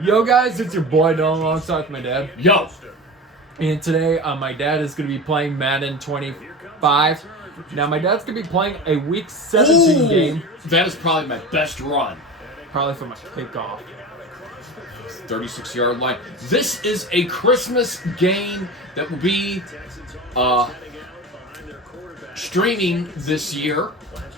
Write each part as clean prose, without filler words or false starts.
Yo guys, it's your boy Dylan alongside with my dad. Yo! And today my dad is going to be playing Madden 25. Now my dad's going to be playing a week 17 game. That is probably my best run. Probably for my kickoff. 36-yard line. This is a Christmas game that will be streaming this year.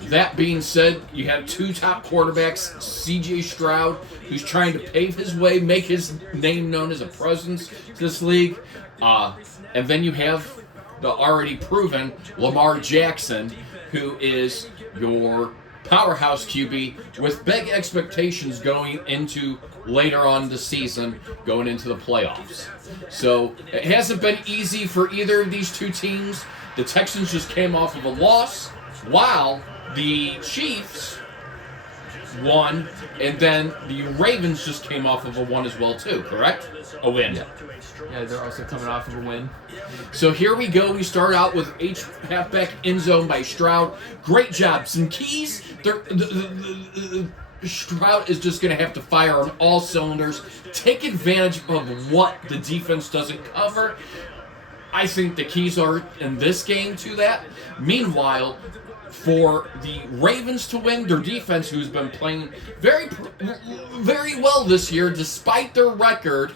That being said, you have two top quarterbacks, C.J. Stroud, who's trying to pave his way, make his name known as a presence to this league. And then you have the already proven Lamar Jackson, who is your powerhouse QB with big expectations going into later on the season, going into the playoffs. So it hasn't been easy for either of these two teams. The Texans just came off of a loss, while the Chiefs won, and then the Ravens just came off of a win as well too, correct? A win. Yeah, they're also coming off of a win. So here we go. We start out with halfback end zone by Stroud. Great job. Some keys. Stroud is just going to have to fire on all cylinders. Take advantage of what the defense doesn't cover. I think the keys are in this game to that. Meanwhile, for the Ravens to win, their defense, who's been playing very well this year, despite their record.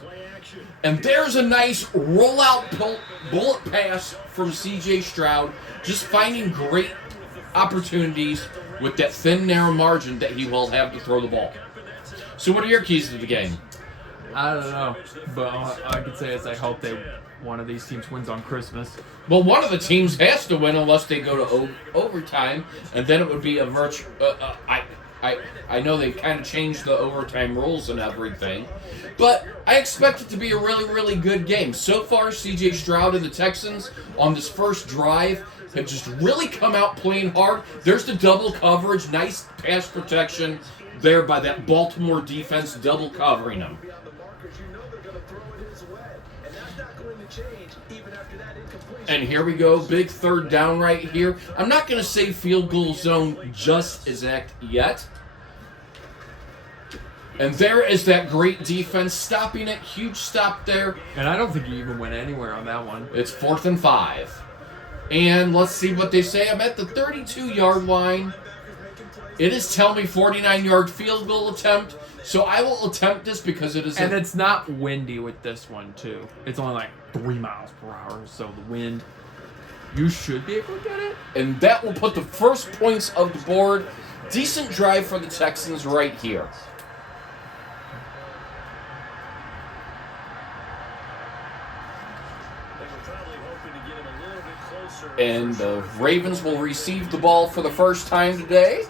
And there's a nice rollout bullet pass from C.J. Stroud, just finding great opportunities with that thin, narrow margin that he will have to throw the ball. So what are your keys to the game? I don't know, but all I can say is I hope one of these teams wins on Christmas. Well, one of the teams has to win unless they go to overtime, and then it would be a I know they kind of changed the overtime rules and everything, but I expect it to be a really, really good game. So far, C.J. Stroud and the Texans on this first drive have just really come out playing hard. There's the double coverage, nice pass protection there by that Baltimore defense double covering them. And here we go, big third down right here. I'm not going to say field goal zone just exact yet. And there is that great defense stopping it. Huge stop there. And I don't think you even went anywhere on that one. It's 4th and 5. And let's see what they say. I'm at the 32-yard line. It is telling me 49-yard field goal attempt. So I will attempt this because it is... And it's not windy with this one, too. It's only like 3 miles per hour, so the wind... You should be able to get it. And that will put the first points of the board. Decent drive for the Texans right here. And the Ravens will receive the ball for the first time today.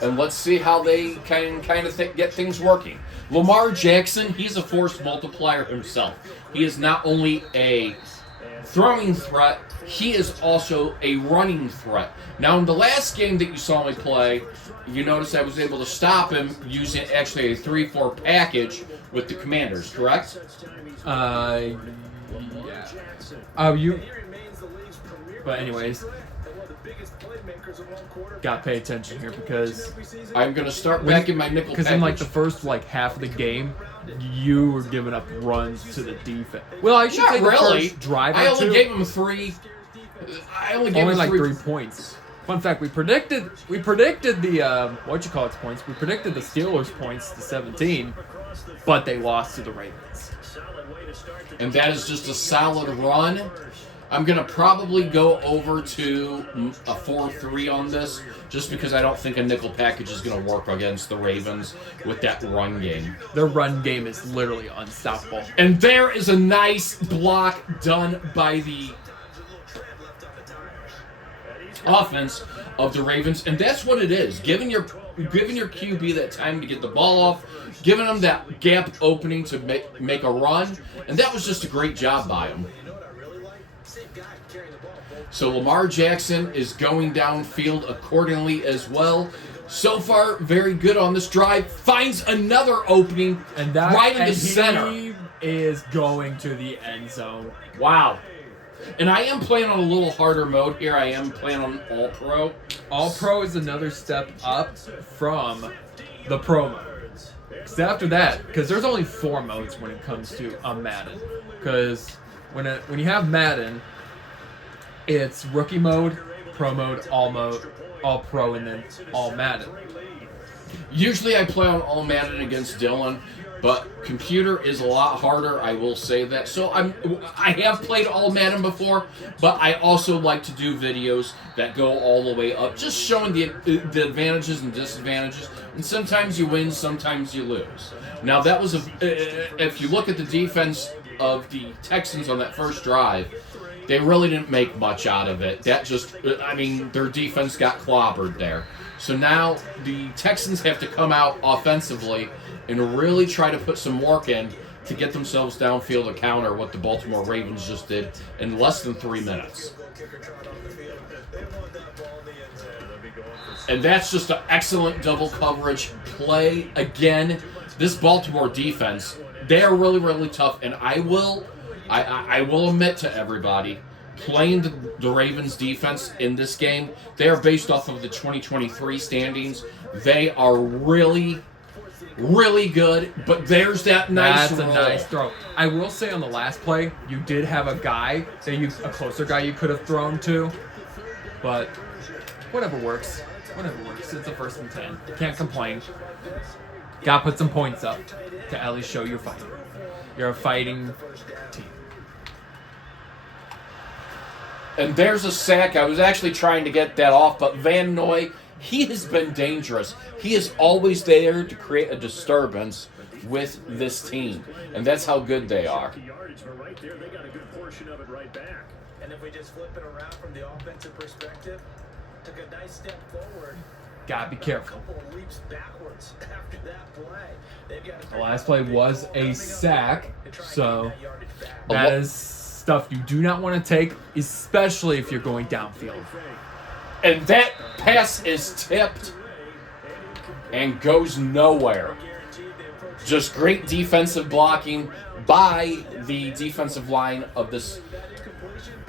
And let's see how they can kind of get things working. Lamar Jackson, he's a force multiplier himself. He is not only a throwing threat, he is also a running threat. Now, in the last game that you saw me play, you notice I was able to stop him using actually a 3-4 package with the Commanders, correct? Yeah. But anyways, gotta pay attention here because I'm gonna start back in my nickel package. Because in like the first half of the game, you were giving up runs to the defense. Well, I should say the first drive. I only gave him 3. I only gave him like 3 points. Fun fact: we predicted the points. We predicted the Steelers' points to 17, but they lost to the Ravens. And that is just a solid run. I'm going to probably go over to a 4-3 on this, just because I don't think a nickel package is going to work against the Ravens with that run game. Their run game is literally unstoppable. And there is a nice block done by the offense of the Ravens, and that's what it is. Giving your QB that time to get the ball off, giving them that gap opening to make a run, and that was just a great job by him. So Lamar Jackson is going downfield accordingly as well. So far, very good on this drive. Finds another opening right in the center. He is going to the end zone. Wow. And I am playing on a little harder mode here. I am playing on All Pro. All Pro is another step up from the Pro mode. Because after that, because there's only 4 modes when it comes to Madden. Because when you have Madden, it's rookie mode, pro mode, all pro, and then all Madden. Usually I play on all Madden against Dylan, but computer is a lot harder, I will say that. So I have played all Madden before, but I also like to do videos that go all the way up, just showing the advantages and disadvantages. And sometimes you win, sometimes you lose. Now that was if you look at the defense of the Texans on that first drive, they really didn't make much out of it. That just, I mean, their defense got clobbered there. So now the Texans have to come out offensively and really try to put some work in to get themselves downfield to counter what the Baltimore Ravens just did in less than 3 minutes. And that's just an excellent double coverage play. Again, this Baltimore defense, they are really, really tough. And I will admit to everybody, playing the Ravens defense in this game, they are based off of the 2023 standings. They are really, really good, but there's that nice That's a nice throw. I will say on the last play, you did have a closer guy you could have thrown to, but whatever works. Whatever works. It's a 1st and 10. Can't complain. Gotta put some points up to at least show you're fighting. You're a fighting team. And there's a sack. I was actually trying to get that off, but Van Noy, he has been dangerous. He is always there to create a disturbance with this team. And that's how good they are. And if we just flip it around from the offensive perspective, took a nice step forward. Gotta be careful. A couple of leaps backwards after that play. The last play was a sack, so that is stuff you do not want to take, especially if you're going downfield. And that pass is tipped and goes nowhere. Just great defensive blocking by the defensive line of this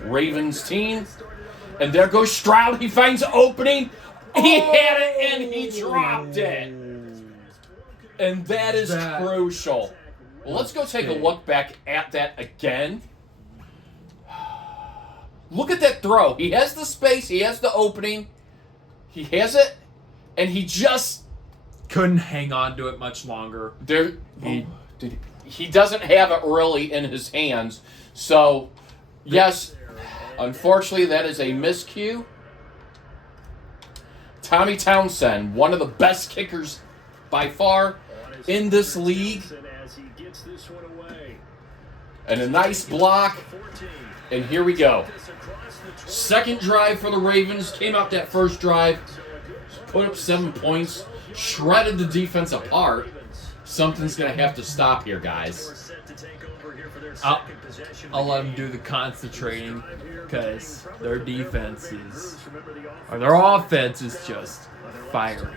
Ravens team. And there goes Stroud. He finds an opening. He had it and he dropped it. And that is crucial. Well, let's go take a look back at that again. Look at that throw. He has the space. He has the opening. He has it. And he just couldn't hang on to it much longer. He doesn't have it really in his hands. So, yes, unfortunately, that is a miscue. Tommy Townsend, one of the best kickers by far in this league. And a nice block. And here we go. Second drive for the Ravens. Came out that first drive. Put up 7 points. Shredded the defense apart. Something's going to have to stop here, guys. I'll let them do the concentrating because their defense their offense is just firing.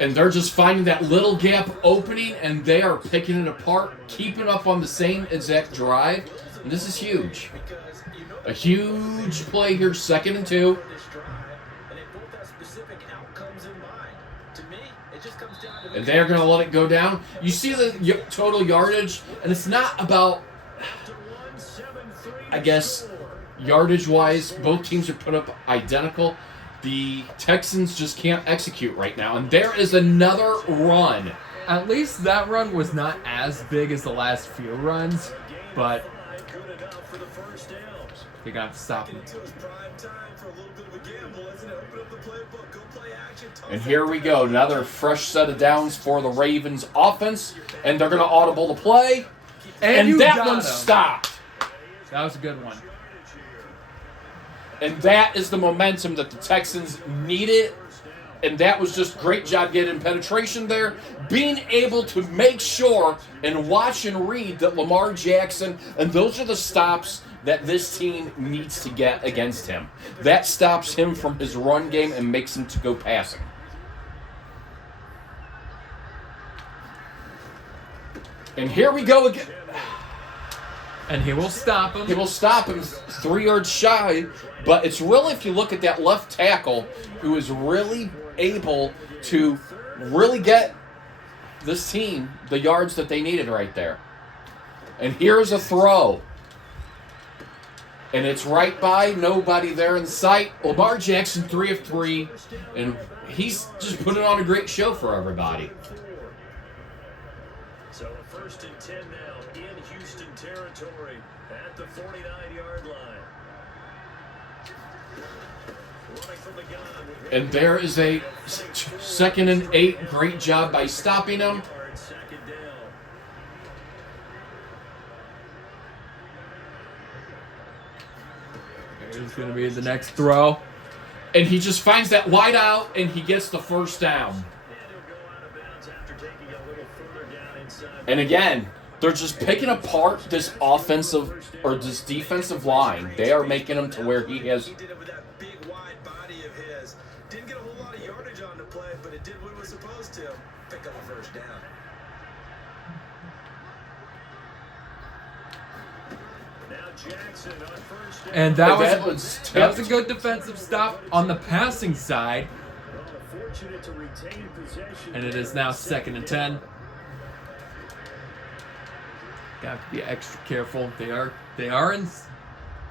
And they're just finding that little gap opening, and they are picking it apart, keeping up on the same exact drive. And this is huge. A huge play here, 2nd and 2. And they're going to let it go down. You see the total yardage, and it's not about, I guess, yardage-wise. Both teams are put up identical. The Texans just can't execute right now. And there is another run. At least that run was not as big as the last few runs, but they got to stop him. And here we go. Another fresh set of downs for the Ravens offense. And they're going to audible the play. And that one stopped. That was a good one. And that is the momentum that the Texans needed. And that was just great job getting penetration there. Being able to make sure and watch and read that Lamar Jackson, and those are the stops that this team needs to get against him. That stops him from his run game and makes him to go passing. And here we go again. And he will stop him. He will stop him 3 yards shy. But it's really, if you look at that left tackle, who is really able to really get this team the yards that they needed right there. And here's a throw. And it's right by, nobody there in sight. Lamar Jackson, 3 of 3. And he's just putting on a great show for everybody. So a 1st and 10 now in Houston territory at the 49-yard line. Running from the gun. And there is a 2nd and 8. Great job by stopping him. Second down. Here's going to be the next throw. And he just finds that wide out, and he gets the first down. And he'll go out of bounds after taking a little further down inside. And again, they're just picking apart this offensive or this defensive line. They are making him to where he has. He did it with that big wide body of his. Didn't get a whole lot of yardage on the play, but it did what it was supposed to. Pick up a first down. Now Jackson on first down. And That that was a tipped. good defensive stop on the passing side. Fortunate to retain possession. And it is now 2nd and 10. Got to be extra careful. They are in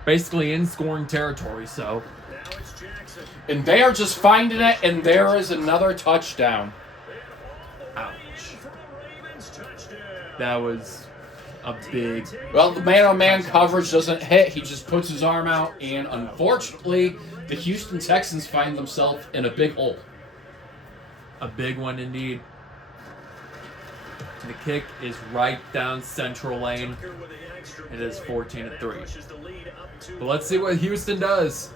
basically in scoring territory, so Now it's Jackson. And they are just finding it, and there is another touchdown. ouch. For the Ravens, touchdown. That was a big. Well, the man-on-man coverage doesn't hit. He just puts his arm out, and unfortunately, the Houston Texans find themselves in a big hole. A big one indeed. The kick is right down central lane. With an extra It is point, 14 and to that 3. pushes the lead up to But let's see what Houston does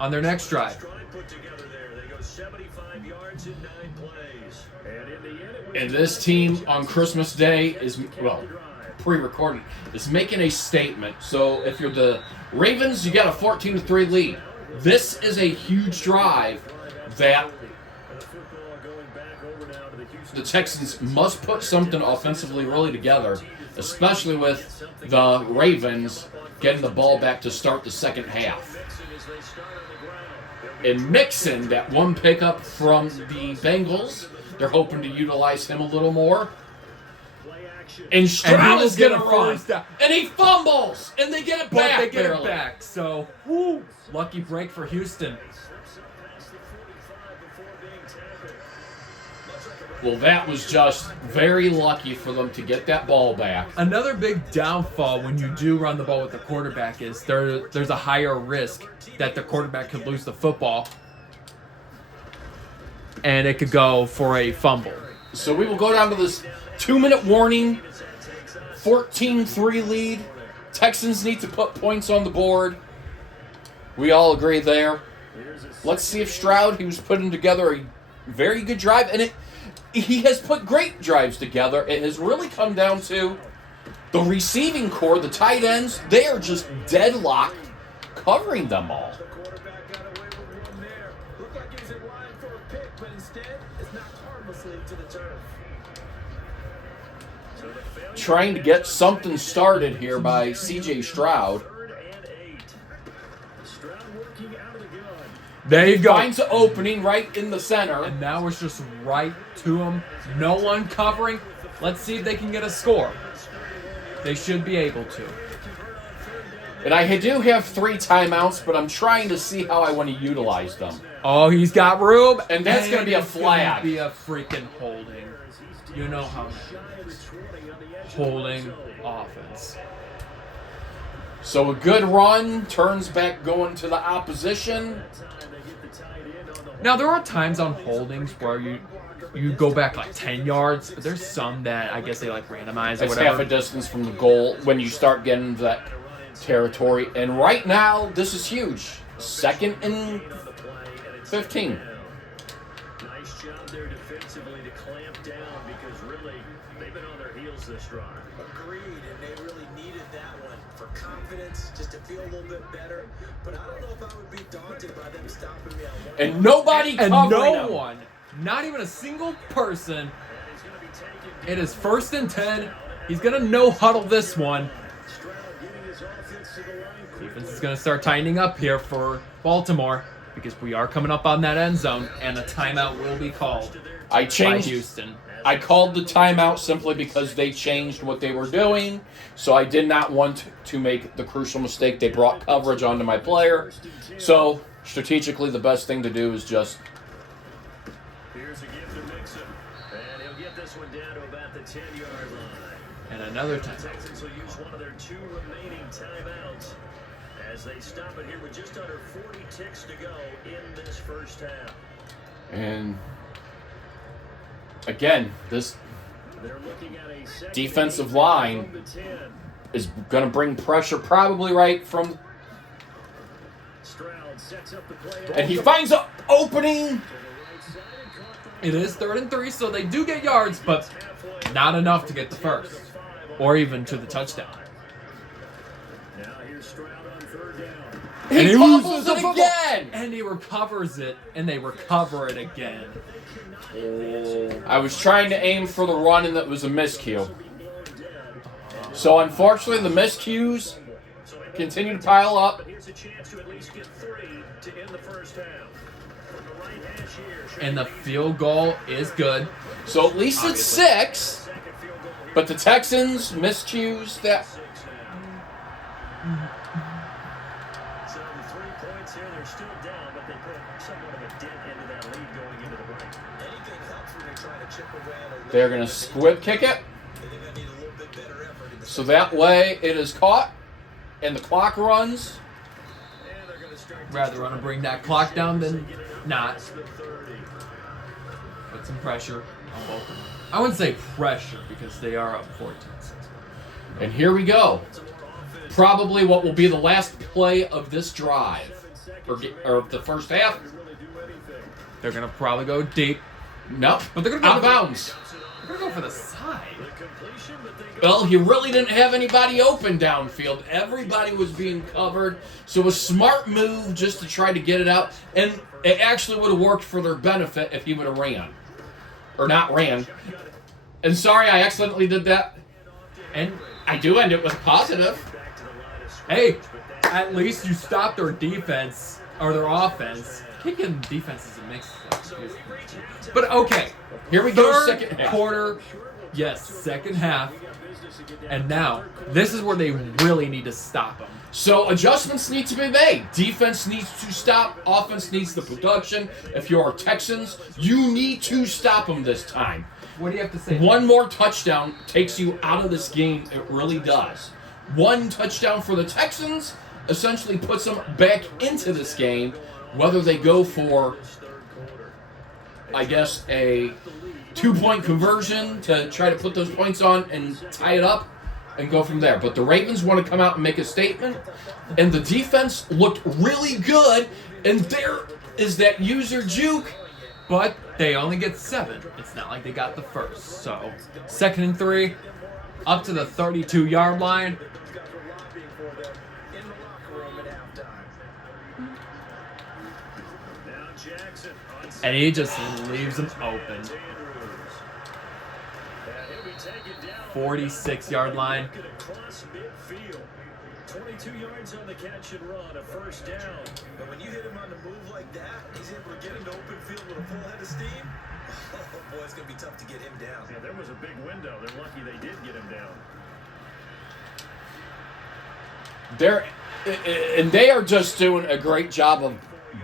on their next drive. Drive put together there. They go 75 yards in 9 plays. And in the end, it was And this team on Christmas Day is, well, pre-recorded, is making a statement. So if you're the Ravens, you got a 14-3 lead. This is a huge drive that football going back over now to the Houston the Texans must put something offensively really together, especially with the Ravens getting the ball back to start the second half. Mixon as they start on the ground. And Mixon, that one pickup from the Bengals, they're hoping to utilize him a little more. Play action. And Stroud will is get going a to run. first down. And he fumbles. And they get it But back they get barely. it back. So, whoo, lucky break for Houston. Slips up past the 45 before being tackled. Well, that was just very lucky for them to get that ball back. Another big downfall when you do run the ball with the quarterback is there's a higher risk that the quarterback could lose the football. And it could go for a fumble. So we will go down to this 2-minute warning. 14-3 lead. Texans need to put points on the board. We all agree there. Let's see if Stroud, he was putting together a very good drive. And he has put great drives together. It has really come down to the receiving core, the tight ends. They are just deadlocked, covering them all. The quarterback got away with one there. Looked like he was in line for a pick, but instead it's knocked harmlessly to the turf. So the failure Trying to get something started here by C.J. Stroud. 3rd and 8. Stroud working out of the gun. There you go. Finds an opening right in the center. And now it's just right to him. No one covering. Let's see if they can get a score. They should be able to. And I do have 3 timeouts, but I'm trying to see how I want to utilize them. Oh, he's got room. And that's gonna be a it's gonna flag. be a freaking holding. You know how holding offense. So a good run, turns back going to the opposition. Now, there are times on holdings where you go back like 10 yards, but there's some that I guess they like randomize or It's half whatever. a distance from the goal when you start getting into that territory. And right now, this is huge. 2nd and 15. Nice job there defensively to clamp down because really they've been on their heels this drive. Agreed, and they really needed that one for confidence, just to feel a little bit better. But I don't know if I would be daunted by them stopping me on one. And nobody And covering no him. one, not even a single person. And he's going to be taken It is 1st and 10. He's going to no huddle this one. Stroud getting his offense to the line quickly. Defense is going to start tightening up here for Baltimore because we are coming up on that end zone and a timeout will be called I by changed Houston. I called the timeout simply because they changed what they were doing, so I did not want to make the crucial mistake. They brought coverage onto my player, so strategically the best thing to do is just... Here's a gift to Mixon, and he'll get this one down to about the 10-yard line. And another The time. Texans will use one of their 2 remaining timeouts as they stop it here with just under 40 ticks to go in this first half. And again, this They're looking at a second defensive and 8 line from the 10. is going to bring pressure probably right from... Stroud sets up the play. And he finds an opening. It is 3rd and 3, so they do get yards, but not enough to get the first. Or even to the touchdown. Now here's Stroud on 3rd down. He fumbles it again. And he recovers it, and they recover it again. I was trying to aim for the run, and that was a miscue. So unfortunately, the miscues continue to pile up. But here's a chance to at least get 3 to end the first half. From the right hash here. And the field goal is good. So at least it's 6. Second field goal here. But the Texans miscues that. 6 now. So the 3 points here, they're still down, but they put somewhat of a dent into that lead going into the break. Anything helps when they're trying to chip away at a lead. They're going to squib kick it. They think I need a little bit better effort in the So second that half. way it is caught. And the clock runs. And they're going to start Rather want to bring that clock down than not. the 30. Put some pressure on both of them. I wouldn't say pressure because they are up 14-6. And here we go. Probably what will be the last play of this drive. Or of the first half. They're going to probably go deep. No. But they're going to Out go of bounds. They're going to go for the side. Completion, but they Well, he really didn't have anybody open downfield. Everybody was being covered. So a smart move just to try to get it out. And it actually would have worked for their benefit if he would have ran. Or not ran. And sorry, I accidentally did that. And I do end it with a positive. hey, at least you stopped their defense or their offense. Kicking defense is a mix. But okay, Here we go, third second half. quarter. Yes, second half. And now, this is where they really need to stop them. So adjustments need to be made. Defense needs to stop. Offense needs the production. If you are Texans, you need to stop them this time. What do you have to say? One more touchdown takes you out of this game. It really does. One touchdown for the Texans essentially puts them back into this game. Whether they go for, I guess, a 2-point conversion to try to put those points on and tie it up and go from there. But the Ravens want to come out and make a statement. And the defense looked really good. And there is that user juke. But they only get 7. It's not like they got the first. So, 2nd and 3, up to the 32-yard line. Those guys were lobbying for them in the locker room at halftime. now Jackson on And he just leaves them open. 46-yard line. 22 yards on the catch and run, a first down. But when you hit him on the move like that, he's able to get into open field with a full head of steam. Oh boy, it's going to be tough to get him down. Yeah, there was a big window. They're lucky they did get him down. They are just doing a great job of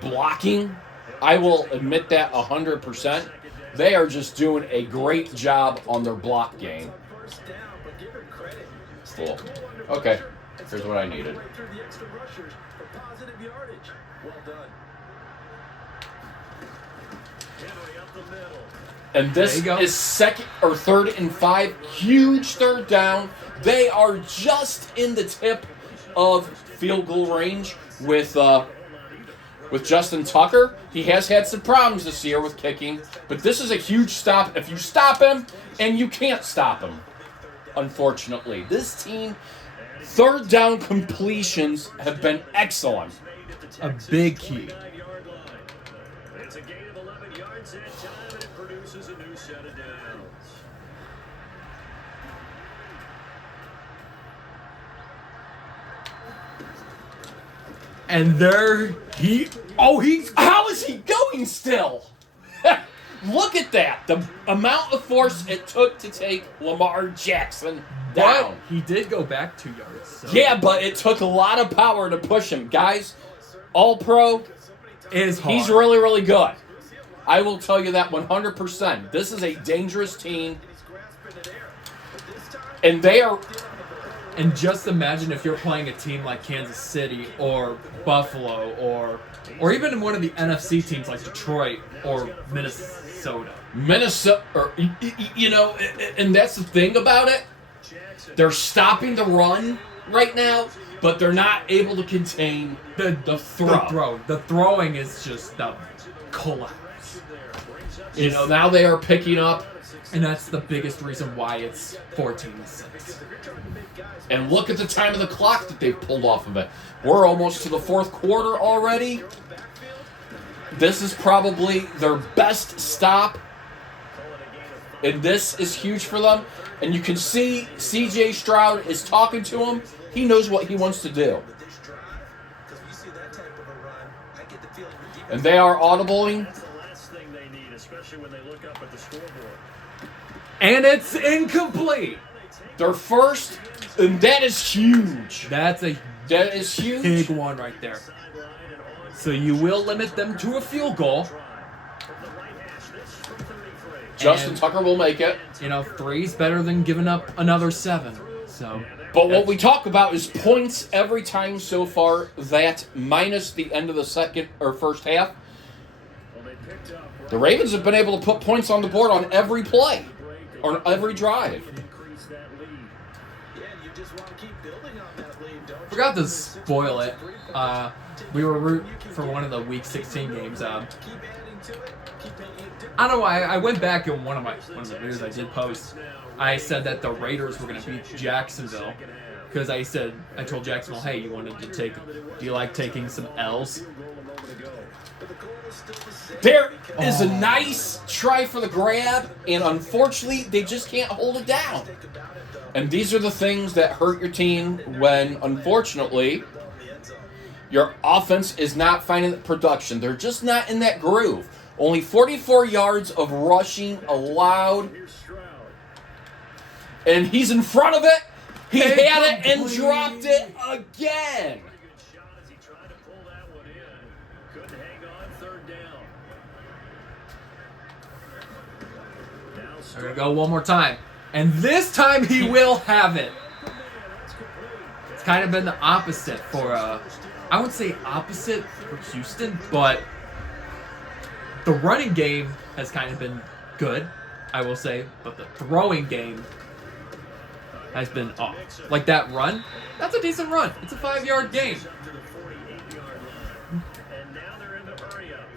blocking. I will admit that 100%. They are just doing a great job on their block game. First down, but give him credit. Cool. Okay, here's what I needed. Right through the extra rushers for positive yardage. Well done. Henry up the middle. And this There you go. is 2nd or 3rd and 5. Huge 3rd down. They are just in the tip of field goal range with Justin Tucker. He has had some problems this year with kicking, but this is a huge stop. If you stop him, and you can't stop him, unfortunately. This team, 3rd down completions have been excellent. A big key. It's a gain of 11 yards that time, and it produces a new set of downs. And there he's How is he going still? look at that. The amount of force it took to take Lamar Jackson down. But he did go back 2 yards. So. Yeah, but it took a lot of power to push him. Guys, All-Pro, Is hard. he's really, really good. I will tell you that 100%. This is a dangerous team. And they are... And just imagine if you're playing a team like Kansas City or Buffalo or even one of the NFC teams like Detroit or Minnesota. And that's the thing about it. They're stopping the run right now, but they're not able to contain the throw. The throwing is just the collapse. Now they are picking up. And that's the biggest reason why it's 14-6. And look at the time of the clock that they've pulled off of it. We're almost to the fourth quarter already. This is probably their best stop. And this is huge for them. And you can see CJ Stroud is talking to him. He knows what he wants to do. And they are audibling. That's the last thing they need, especially when they look up at the scoreboard. And it's incomplete. Their first, and that is huge. That is huge. Big one right there. So you will limit them to a field goal. Justin Tucker will make it. 3's better than giving up another 7. So, but what we talk about is points every time so far. That minus the end of the second or first half. The Ravens have been able to put points on the board on every play, on every drive. Forgot to spoil it. We were rooting for one of the Week 16 games. I don't know. I went back in one of the videos I did post. I said that the Raiders were going to beat Jacksonville because I told Jacksonville, hey, do you like taking some L's? There is a nice try for the grab, and unfortunately, they just can't hold it down. And these are the things that hurt your team when, unfortunately, your offense is not finding the production. They're just not in that groove. Only 44 yards of rushing allowed. And he's in front of it. He had it and dropped it again. We're going to go one more time. And this time he will have it. It's kind of been the opposite for, I would say opposite for Houston, but the running game has kind of been good, I will say, but the throwing game has been off. Like that run, that's a decent run. It's a 5-yard gain. And now they're in the hurry up.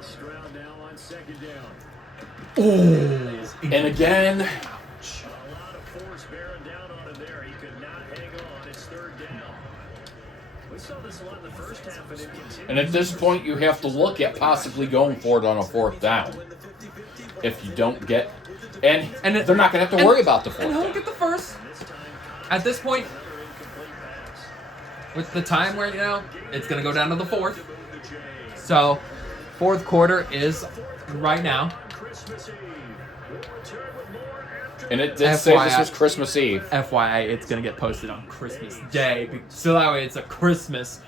Stroud now on second down. Oh, and again, A lot of force bearing down on him there. He could not hang on. It's third down. We saw this a lot in the first half, and it continues. and at this point, you have to look at possibly going for it on a fourth down. If you don't get, and they're not going to have to worry about the fourth And he'll down. get the first. At this point, with the time where, it's going to go down to the fourth. So, fourth quarter is right now. And it did say this was Christmas Eve. FYI, it's going to get posted on Christmas Day. So that way it's a Christmas.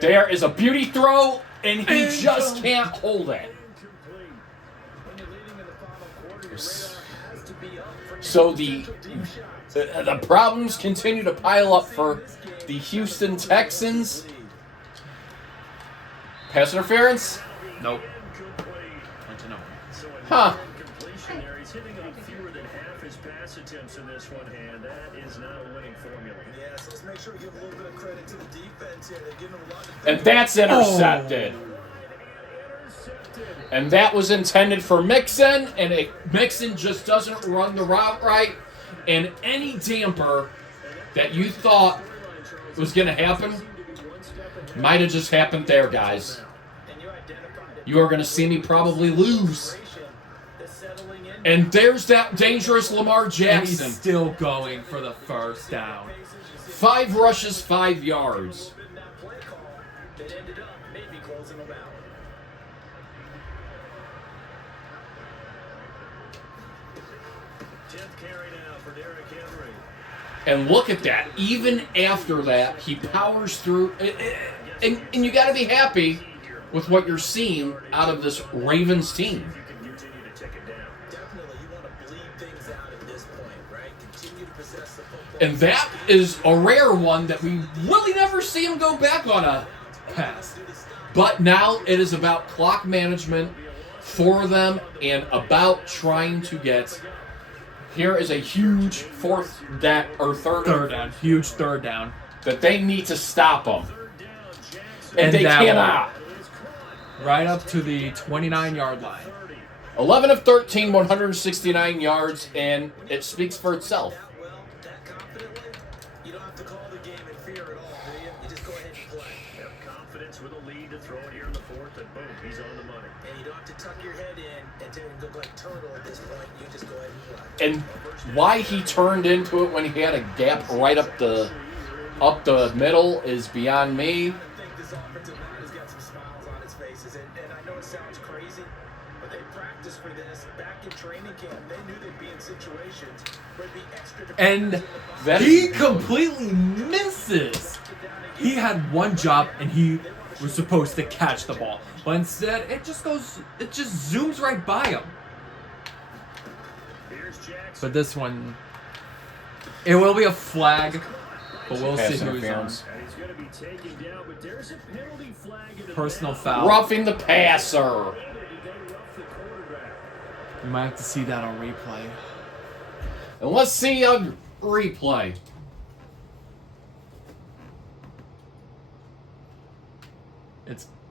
There is a beauty throw, and he just can't hold it. So the problems continue to pile up for the Houston Texans. Pass interference? Nope. Huh. He's hitting on fewer than half his pass attempts in this one, and that is not a winning formula. Yeah, so let's make sure we give a little bit of credit to the defense here. They're giving a lot of And that's intercepted. And that was intended for Mixon, and Mixon just doesn't run the route right. And any damper that you thought was going to happen might have just happened there, guys. You are going to see me probably lose. And there's that dangerous Lamar And Jackson. he's still going for the first down. 5 rushes, 5 yards. that ended up maybe closing them out. Tenth carry now for Derrick Henry. And look at that. Even after that, he powers through. And you got to be happy with what you're seeing out of this Ravens team. You can continue to take it down. Definitely, you want to bleed things out at this point, right? Continue to possess the football. And that is a rare one that we really never see him go back on a pass. But now it is about clock management for them and about trying to get. Here is a huge third Third down. Huge third down. that they need to stop them. And And they that cannot. Right up to the 29-yard line. 11 of 13, 169 yards, and it speaks for itself. That well, that confidently, you don't have to call the game in fear at all, do you? You just go ahead and play. Have confidence with a lead to throw it here in the fourth, and boom, he's on the money. And you don't have to tuck your head in and look like turtle at this point. You just go ahead and play. And why he turned into it when he had a gap right up the middle is beyond me. I think this offensive line has got some smiles on its faces, and I know it sounds crazy, but they practiced for this back in training camp. They knew they'd be in situations where it'd be extra. And That he is- completely misses. He had one job, and he was supposed to catch the ball. But instead, it just zooms right by him. Here's Jackson. But this one, it will be a flag, but we'll Pass see who's on. interference. And he's going to be taken down, but there's a penalty flag. In the Personal down. foul. Roughing the passer. They rough the quarterback. You might have to see that on replay. And let's see a replay.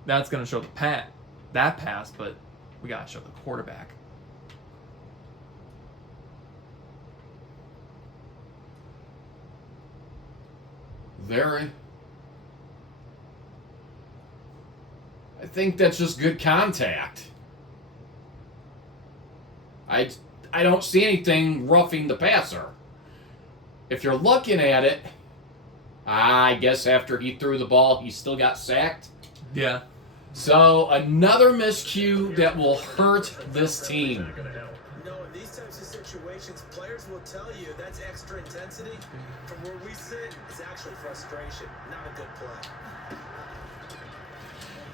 That's gonna show that pass, but we gotta show the quarterback. Very. I think that's just good contact. I don't see anything roughing the passer. If you're looking at it, I guess after he threw the ball, he still got sacked. Yeah. So another miscue that will hurt this team. No, in these types of situations, players will tell you that's extra intensity. From where we sit, it's actually frustration, not a good play.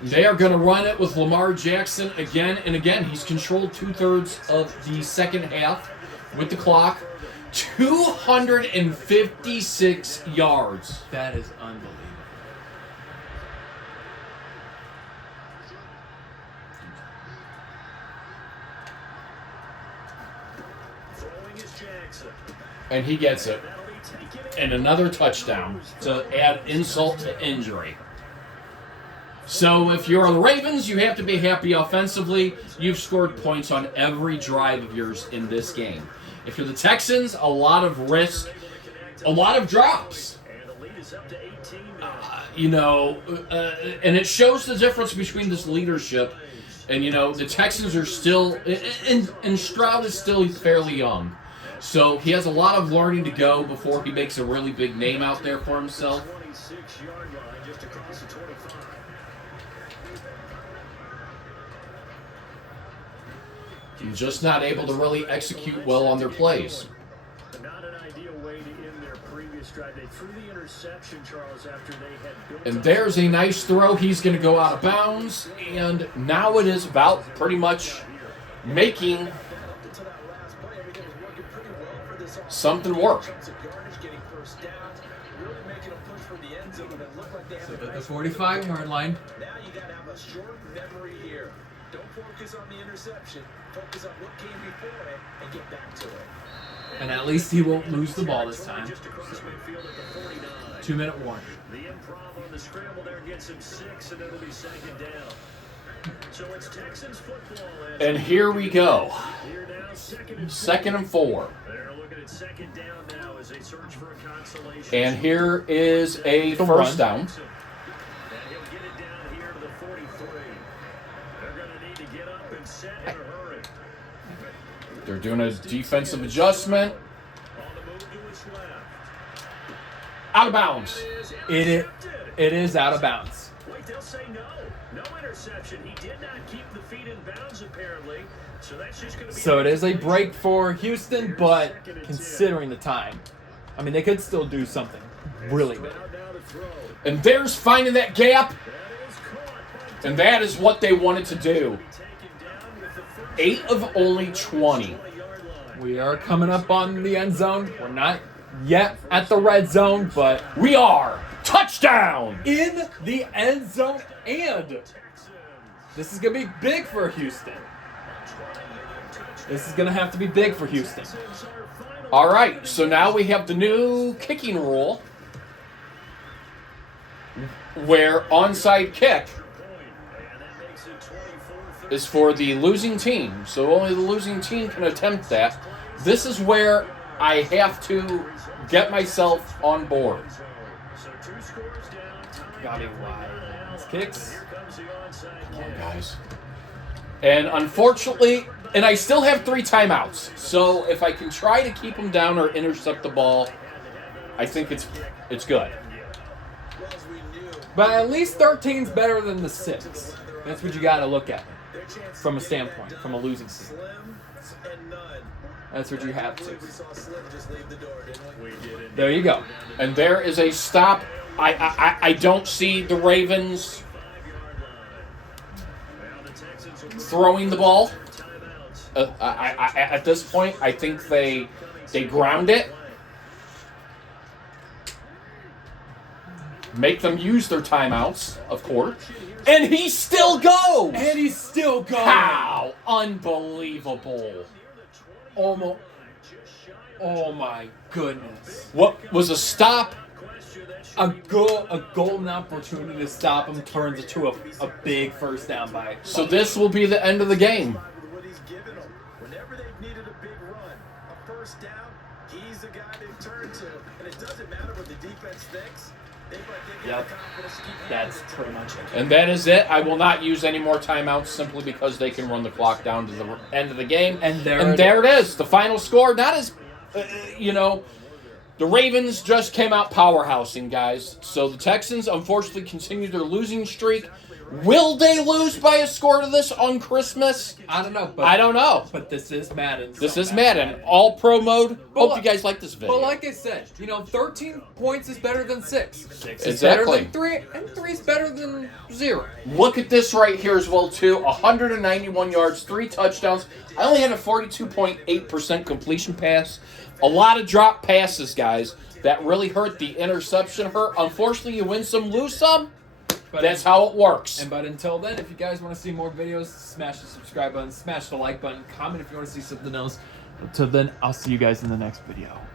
They are going to run it with Lamar Jackson again and again. He's controlled 2/3 of the second half with the clock. 256 yards. That is unbelievable. Throwing is Jackson. And he gets it. That'll be taken in. And another touchdown to add insult to injury. So if you're the Ravens, you have to be happy offensively. You've scored points on every drive of yours in this game. If you're the Texans, a lot of risk, a lot of drops. And the lead is up to 18 now. And it shows the difference between this leadership. And, the Texans are still, and Stroud is still fairly young. So he has a lot of learning to go before he makes a really big name out there for himself. 26-yard line just across the 25. And just not able to really execute well on their plays. Not an ideal way to end their previous drive. They threw the interception, Charles, after they had built And up- there's a nice throw. He's going to go out of bounds. And now it is about pretty much making Until that last play, everything was working pretty well for this offense. something work. Chunks of yardage, getting first downs, really making a push for the end zone, and it looked like they had So the at the right 45-yard line. Now you got to have a short memory here. Don't focus on the interception. Focus on what came before it and get back to it. And at least he won't lose the ball this time. Just across midfield at the 49. 2-minute warning. The improv on the scramble there gets him 6, and it'll be second down. So it's Texans football. And here we go. Here now, second Second and 4. They're looking at second down now as they search for a consolation. And here is a The first run. down. And he'll get it down here to the 43. They're going to need to get up and set in a hurry. They're doing a defensive adjustment. On the move to his left. Out of bounds. It is out of bounds. Quite they'll say no. No interception. He did not keep the feet in bounds, apparently. So that's just going to be... So it is a break for Houston, but considering the time, I mean, they could still do something really big. And there's finding that gap. And that is what they wanted to do. 8 of only 20. We are coming up on the end zone. We're not yet at the red zone, but We are. Touchdown. in the end zone, and this is going to be big for Houston. This is going to have to be big for Houston. All right, so now we have the new kicking rule where onside kick is for the losing team. So only the losing team can attempt that. This is where I have to get myself on board. Got it wide. These kicks. Come on, guys. And unfortunately, and I still have 3 timeouts. So if I can try to keep them down or intercept the ball, I think it's good. But at least 13's better than the 6. That's what you got to look at from a standpoint, from a losing team. That's what you have to. There you go. And there is a stop. I don't see the Ravens throwing the ball. At this point, I think they ground it. Make them use their timeouts, of course. And he still goes! And he's still going. How unbelievable. Almost. Oh my goodness. What was a stop? A golden opportunity to stop him turns into a big first down by. So this will be the end of the game. What he's given them. Whenever they've needed a big run, a first down, he's the guy they turn to. And it doesn't matter what the defense thinks. Yep. That's pretty much it. And that is it. I will not use any more timeouts simply because they can run the clock down to the end of the game. And there it is. The final score, not as, the Ravens just came out powerhousing, guys. So the Texans, unfortunately, continue their losing streak. Will they lose by a score to this on Christmas? I don't know. I don't know. But this is Madden. This is Madden. All pro mode. Hope you guys like this video. But like I said, 13 points is better than 6. 6 is Exactly. better than 3, and 3 is better than 0. Look at this right here as well, too. 191 yards, 3 touchdowns. I only had a 42.8% completion pass. A lot of drop passes, guys. That really hurt. The interception hurt. Unfortunately, you win some, lose some. But that's how it works. But until then, if you guys want to see more videos, smash the subscribe button, smash the like button, comment if you want to see something else. Until then, I'll see you guys in the next video.